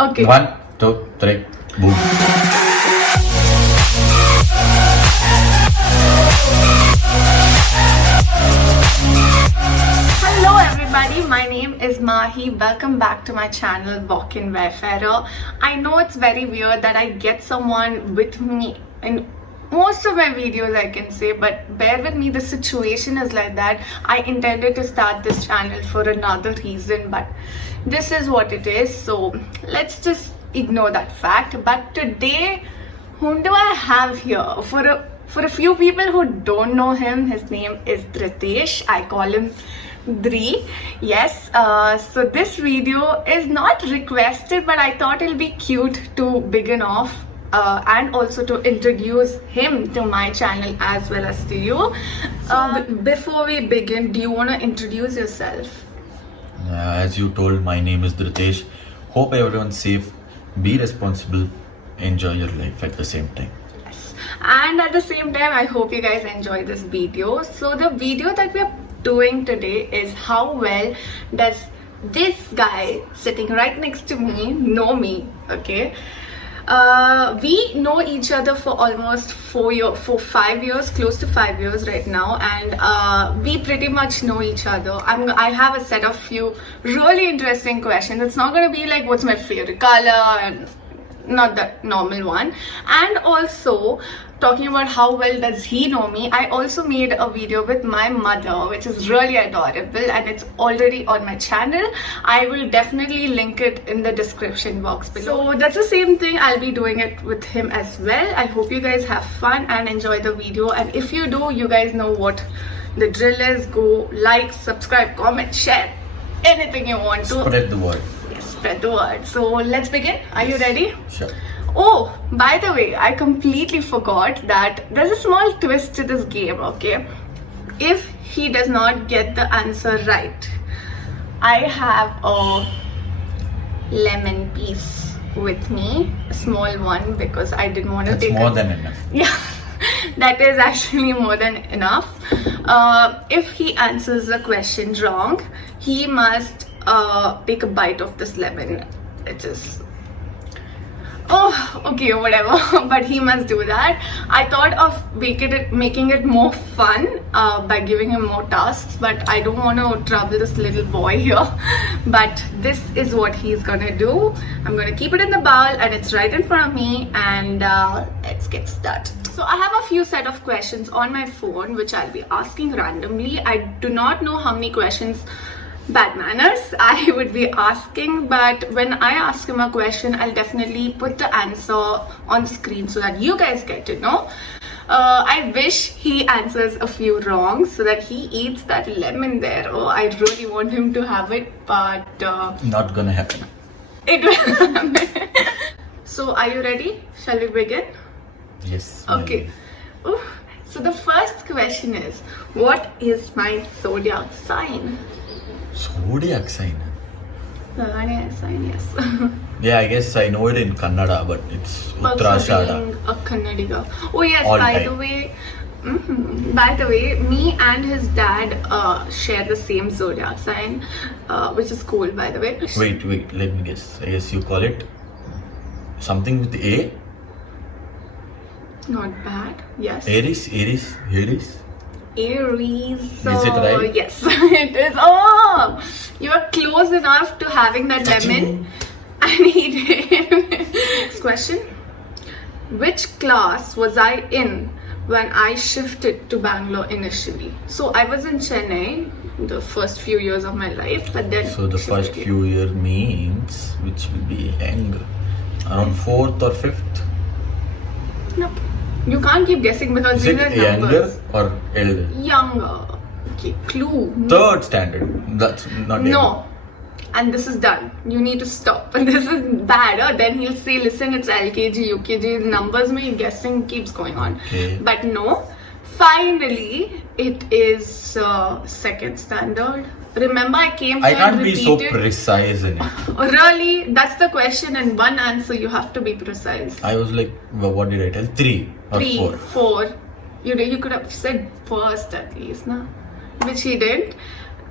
Okay. 1, 2, 3, boom. Hello everybody, my name is Mahi. Welcome back to my channel Walk-in Wayfarer. I know it's very weird that I get someone with me in most of my videos, I can say, but bear with me, the situation is like that. I intended to start this channel for another reason, but this is what it is, so let's just ignore that fact. But today, whom do I have here? For a few people who don't know him, his name is Dritesh. I call him Dri. Yes, so this video is not requested, but I thought it'll be cute to begin off and also to introduce him to my channel as well as to you. Before we begin, do you want to introduce yourself? As you told, my name is Dritesh. Hope everyone's safe. Be responsible. Enjoy your life at the same time. And at the same time, I hope you guys enjoy this video. So the video that we're doing today is how well does this guy sitting right next to me know me. Okay, we know each other for almost 5 years, close to 5 years right now, and we pretty much know each other. I have a set of few really interesting questions. It's not going to be like what's my favorite color and not that normal one. And also talking about how well does he know me, I also made a video with my mother which is really adorable and it's already on my channel. I will definitely link it in the description box below. So that's the same thing, I'll be doing it with him as well. I hope you guys have fun and enjoy the video, and if you do, you guys know what the drill is. Go like, subscribe, comment, share, anything you want to. Spread the word. Spread the word. So let's begin. Are you ready? Sure. Oh, by the way, I completely forgot that there's a small twist to this game, okay? If he does not get the answer right, I have a lemon piece with me, a small one, because I didn't want to That's take more than enough. Yeah, that is actually more than enough. If he answers the question wrong, he must take a bite of this lemon. It is, oh, okay, whatever. But he must do that. I thought of making it more fun by giving him more tasks, but I don't want to trouble this little boy here. But this is what he's gonna do. I'm gonna keep it in the bowl and it's right in front of me, and let's get started. So I have a few set of questions on my phone which I'll be asking randomly. I do not know how many questions, bad manners, I would be asking, but when I ask him a question, I'll definitely put the answer on the screen so that you guys get to know. I wish he answers a few wrong so that he eats that lemon there. Oh, I really want him to have it, but Not gonna happen. it will happen. So are you ready? Shall we begin? Yes. Okay. Oof. So the first question is, what is my zodiac sign? Zodiac sign. Zodiac sign, yes. Yeah, I guess I know it in Kannada, but it's Uttarashada. Being a Kannadiga. Oh yes, All by time. the way, me and his dad share the same zodiac sign, which is cool, by the way. Wait, let me guess. I guess you call it something with A? Not bad. Yes. Aries? Aries. Is it right? Yes, it is. Oh, you are close enough to having that lemon and eat it. Next question. Which class was I in when I shifted to Bangalore initially? So I was in Chennai the first few years of my life, but then So the first few years means, which will be young, around 4th or 5th. No, you can't keep guessing because Is these it are younger numbers. or elder? Younger. Okay, clue. 3rd standard. That's not No. And this is done. You need to stop. And this is bad. Then he'll say, listen, it's LKG, UKG. Numbers mein guessing keeps going on. Okay. But no. Finally, it is 2nd standard. Remember, I came I here can't and be so repeated. precise in it. Oh, really? That's the question, and one answer you have to be precise. I was like, well, what did I tell? 3 or 3, 4. 4. You could have said first at least, na? Which he did.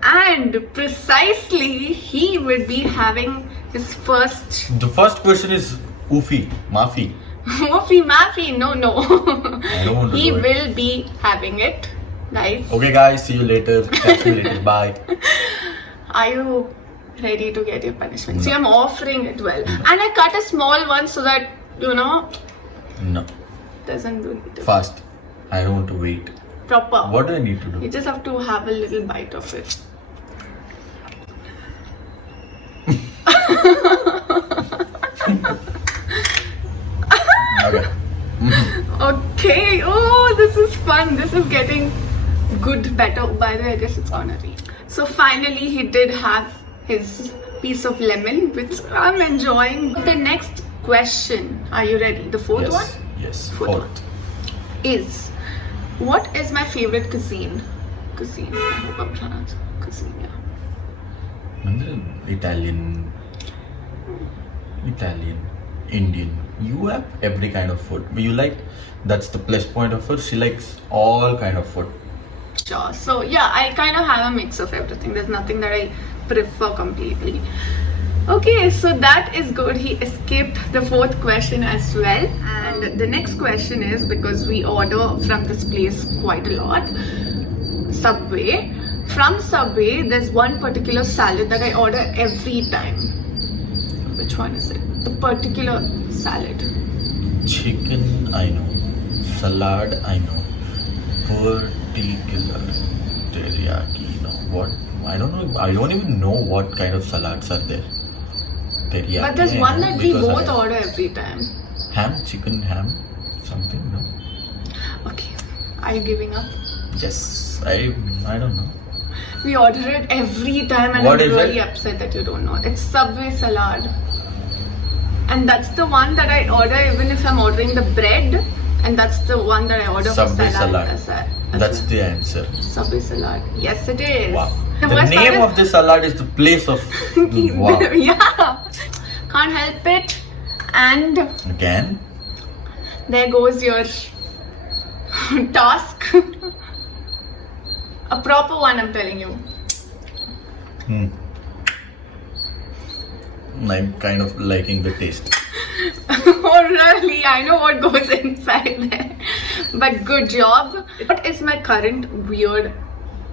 And precisely, he would be having his first The first question is Ufi, Mafi. Muffy Maffy. No. I don't want to He do it. will be having it, guys. Okay, guys, see you later. Catch you later. Bye. Are you ready to get your punishment? No. See, I'm offering it well. And I cut a small one so that, No. doesn't do it. Fast. I don't want to wait. Proper. What do I need to do? You just have to have a little bite of it. Okay. Okay. Oh, this is fun. This is getting good, better. By the way, I guess it's gonna read. So finally, he did have his piece of lemon, which I'm enjoying. The next question. Are you ready? The fourth one Yes. Fourth one. Is, what is my favorite cuisine? Cuisine. I hope I'm pronouncing cuisine. Yeah. Italian, Indian. You have every kind of food. You like, that's the plus point of her. She likes all kind of food. Sure. So yeah, I kind of have a mix of everything. There's nothing that I prefer completely. Okay, so that is good. He escaped the fourth question as well. And the next question is, because we order from this place quite a lot, Subway. From Subway, there's one particular salad that I order every time. Which one is it? The particular salad. Chicken, I know. Salad, I know. Particular teriyaki, no. What? I don't know. I don't even know what kind of salads are there. Teriyaki. But there's I one know that we because both I- order every time. Ham, chicken, ham, something. No. Okay, are you giving up? Yes. I don't know. We order it every time and What I'm is really it? upset that you don't know. It's Subway salad. And that's the one that I order even if I'm ordering the bread. And that's the one that I order Subway for salad. salad. That's the answer. Subway salad. Yes, it is. Wow. The The worst part name is- of the salad is the place of. Wow. Yeah. Can't help it. And Again. there goes your task. A proper one, I'm telling you. I'm kind of liking the taste. Oh really? I know what goes inside there. But good job. What is my current weird,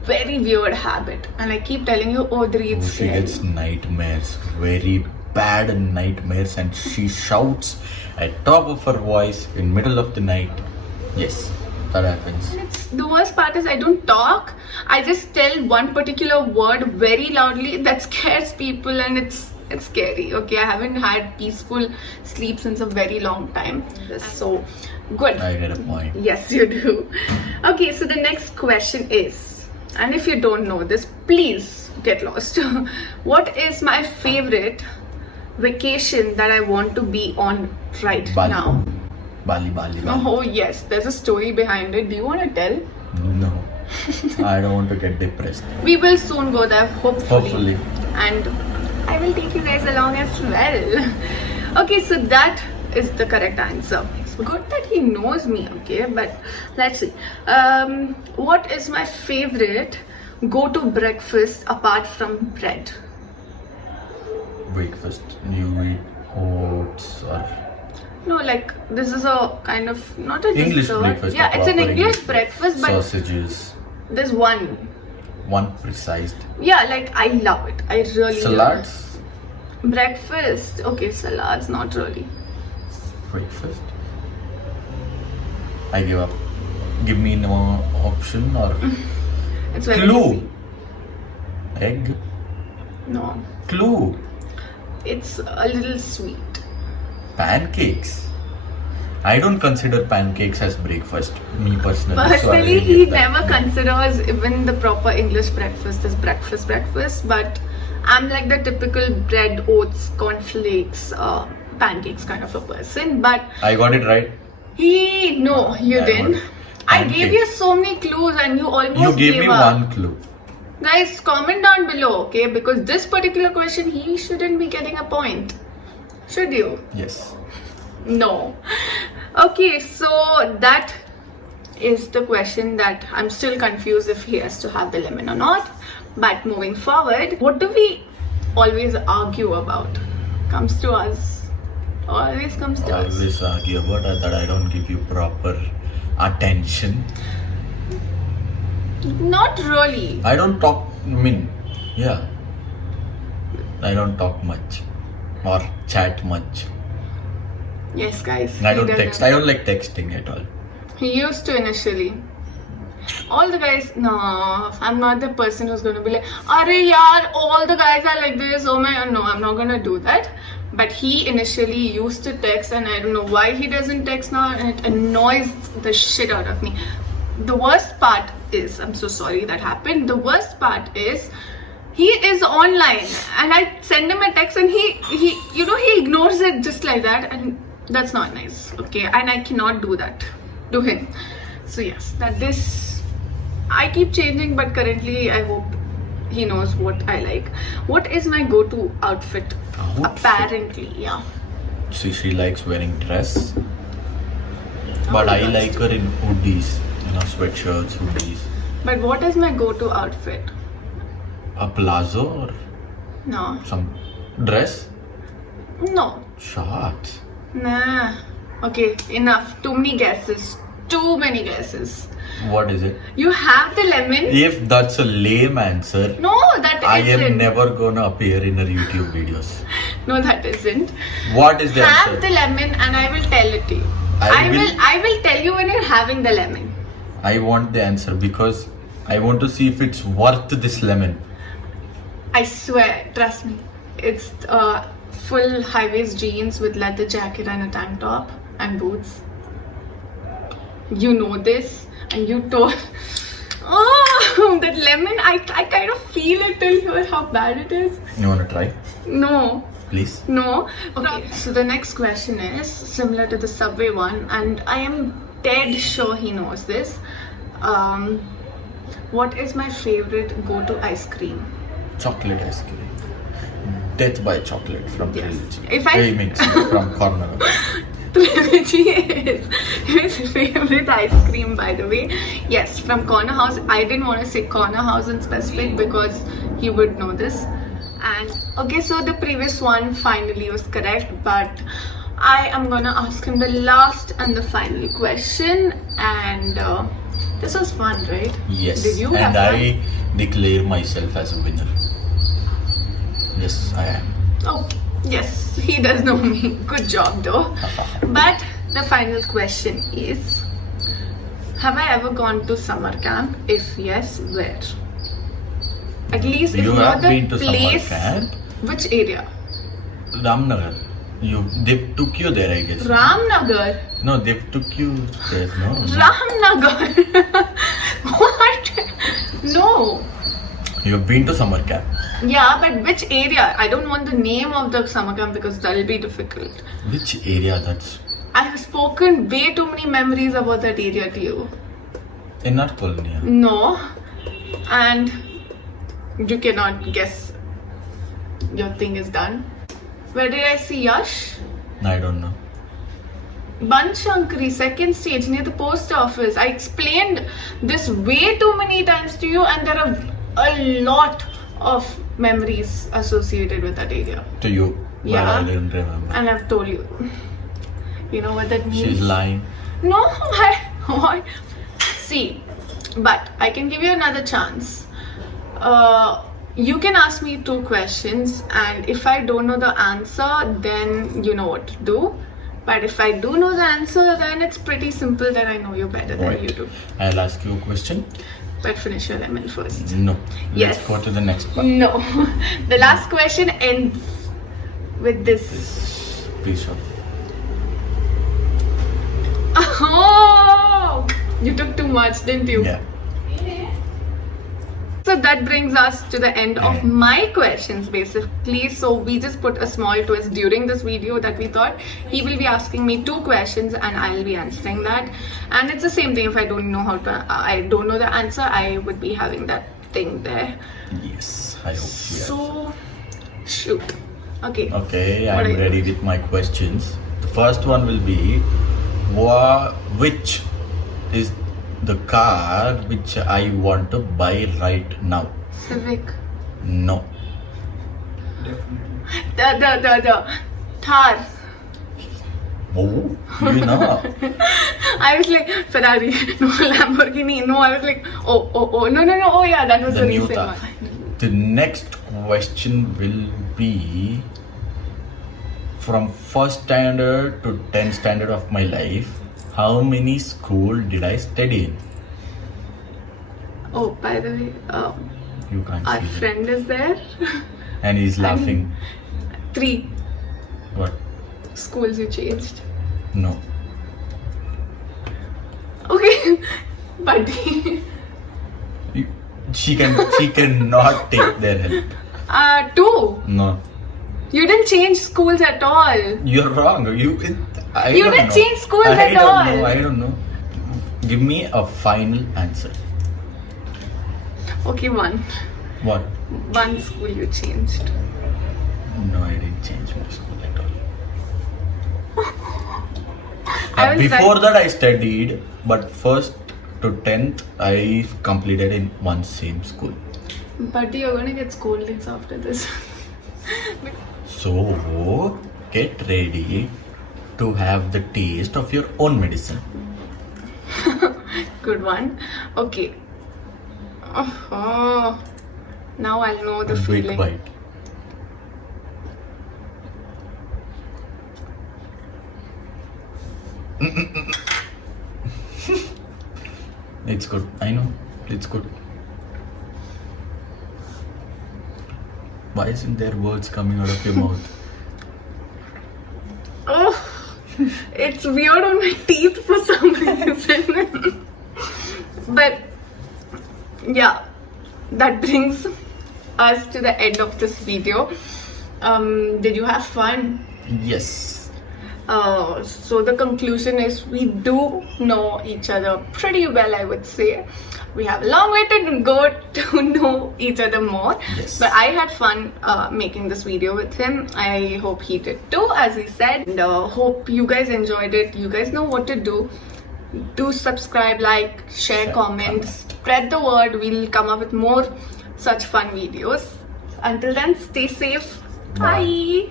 very weird habit? And I keep telling you, oh, the Oh, she gets nightmares, very bad nightmares, and she shouts at top of her voice in middle of the night. Yes, that happens. The worst part is I don't talk. I just tell one particular word very loudly that scares people, and it's scary. Okay, I haven't had peaceful sleep since a very long time. So good. I get a point. Yes, you do. Okay, so the next question is, and if you don't know this, please get lost. What is my favorite vacation that I want to be on right Bali. now? Bali. Oh yes, there's a story behind it. Do you want to tell? No, I don't want to get depressed. We will soon go there, Hopefully. And I will take you guys along as well. Okay, so that is the correct answer. It's good that he knows me, okay? But let's see. What is my favorite go-to breakfast apart from bread? Breakfast. You eat oats or No, like this is a kind of not a English dessert. breakfast. Yeah, a it's an proper English breakfast, but sausages. there's one. One precise. Yeah, like I love it. I really love it. Salads. Breakfast. Okay, salads, not really. Breakfast. I give up. Give me no option or It's very clue. easy. Egg. No, Clue. it's a little sweet. Pancakes. I don't consider pancakes as breakfast. Me personally. so I Personally, will he give that. never considers even the proper English breakfast as breakfast. But I'm like the typical bread, oats, cornflakes, pancakes kind of a person. But I got it right. no, you I didn't. got it. I Pancake. gave you so many clues and you almost You gave me up. one clue. Guys, comment down below, okay? Because this particular question, he shouldn't be getting a point. Should you? Yes. No. Okay, so that is the question that I'm still confused if he has to have the lemon or not. But moving forward, what do we always argue about? comes to us. Always comes to us. Always argue about that I don't give you proper attention. Not really. I don't talk, yeah. I don't talk much or chat much. Yes, guys. I he don't doesn't. text. I don't like texting at all. He used to initially. All the guys, no, I'm not the person who's gonna be like, Arey yaar, all the guys are like this. Oh my, no, I'm not gonna do that. But he initially used to text, and I don't know why he doesn't text now, and it annoys the shit out of me. The worst part is, I'm so sorry that happened. The worst part is, he is online, and I send him a text, and he ignores it just like that, and that's not nice. Okay, and I cannot do that to him. So yes, I keep changing, but currently I hope he knows what I like. What is my go-to outfit? Outfit? Apparently, yeah. See, she likes wearing dress, but I that's like her in hoodies, sweatshirts, hoodies. But what is my go-to outfit? A palazzo or No. some dress, No. shorts. Nah. Okay, enough. Too many guesses. Too many guesses. What is it? You have the lemon. If that's a lame answer, No, that I isn't. am never gonna appear in her YouTube videos. No, that isn't. What is the Have answer? the lemon, and I will tell it to you. I will tell you when you're having the lemon. I want the answer because I want to see if it's worth this lemon. I swear, trust me. It's full high-waist jeans with leather jacket and a tank top and boots. You know this, and you told. Oh, that lemon! I kind of feel it till here how bad it is. You wanna try? No. Please. No. Okay, so the next question is similar to the Subway one, and I am dead sure he knows this. What is my favorite go-to ice cream? Chocolate ice cream. Death by chocolate from Yes. Trilogy. If I- From Corner. Trilogy is his favorite ice cream, by the way. Yes, from Corner House. I didn't want to say Corner House in specific because he would know this. And okay, so the previous one finally was correct, but I am gonna ask him the last and the final question. And this was fun, right? Yes. Did you and have fun? I declare myself as a winner. Yes, I am. Oh, yes, he does know me. Good job, though. But the final question is, have I ever gone to summer camp? If yes, where? At least if You not have the been to place. summer camp? Which area? Ramnagar. They took you there, I guess. Ramnagar. No, they took you there. No. Ramnagar. What? No. You've been to summer camp. Yeah, but which area? I don't want the name of the summer camp because that'll be difficult. Which area that's? I have spoken way too many memories about that area to you. In our colony. No. And you cannot guess. Your thing is done. Where did I see Yash? I don't know. Banshankari, second stage near the post office. I explained this way too many times to you, and there are a lot of memories associated with that area. To you. But Yeah. I didn't remember. And I've told you. You know what that means? She's lying. No, what? See, but I can give you another chance. You can ask me 2 questions, and if I don't know the answer, then you know what to do. But if I do know the answer, then it's pretty simple that I know you better than you do. I'll ask you a question. But finish your lemon first. No. Yes. Let's go to the next part. No. The last question ends with this. This piece of. Oh! You took too much, didn't you? Yeah. So that brings us to the end of my questions basically. So we just put a small twist during this video that we thought he will be asking me 2 questions and I'll be answering that. And it's the same thing. If I don't know I don't know the answer, I would be having that thing there. Yes. I hope you are. So shoot. Okay. Okay, What are I'm you- ready with my questions. The first one will be, which is the car which I want to buy right now? Civic. No. definitely. The Thar. Oh, you know. I was like, Ferrari, no, Lamborghini, no. I was like, oh, no. Oh, yeah, that was the The new recent Thar. one. The next question will be from first standard to 10th standard of my life, how many school did I study in? Oh, by the way, You can't our see it. friend is there. And he's laughing. 3 What? schools you changed. No. Okay, buddy. She cannot take their help. 2. No. You didn't change schools at all. You're wrong. You You don't didn't know. change schools at all. I don't know. Give me a final answer. Okay, 1. What? 1 school you changed. No, I didn't change my school at all. I was Before that, I studied, but first to 10th, I completed in one same school. Buddy, you're gonna get scoldings after this. So, get ready to have the taste of your own medicine. Good one. Okay. Oh, now I'll know the Big feeling. bite. It's good. I know. It's good. Why isn't there words coming out of your mouth? Oh, it's weird on my teeth for some reason. But yeah, that brings us to the end of this video. Did you have fun? Yes. So the conclusion is we do know each other pretty well, I would say. We have a long way to go to know each other more. Yes. But I had fun making this video with him. I hope he did too, as he said. And hope you guys enjoyed it. You guys know what to do. Do subscribe, like, share, comment, spread the word. We'll come up with more such fun videos. Until then, stay safe. Bye. Bye.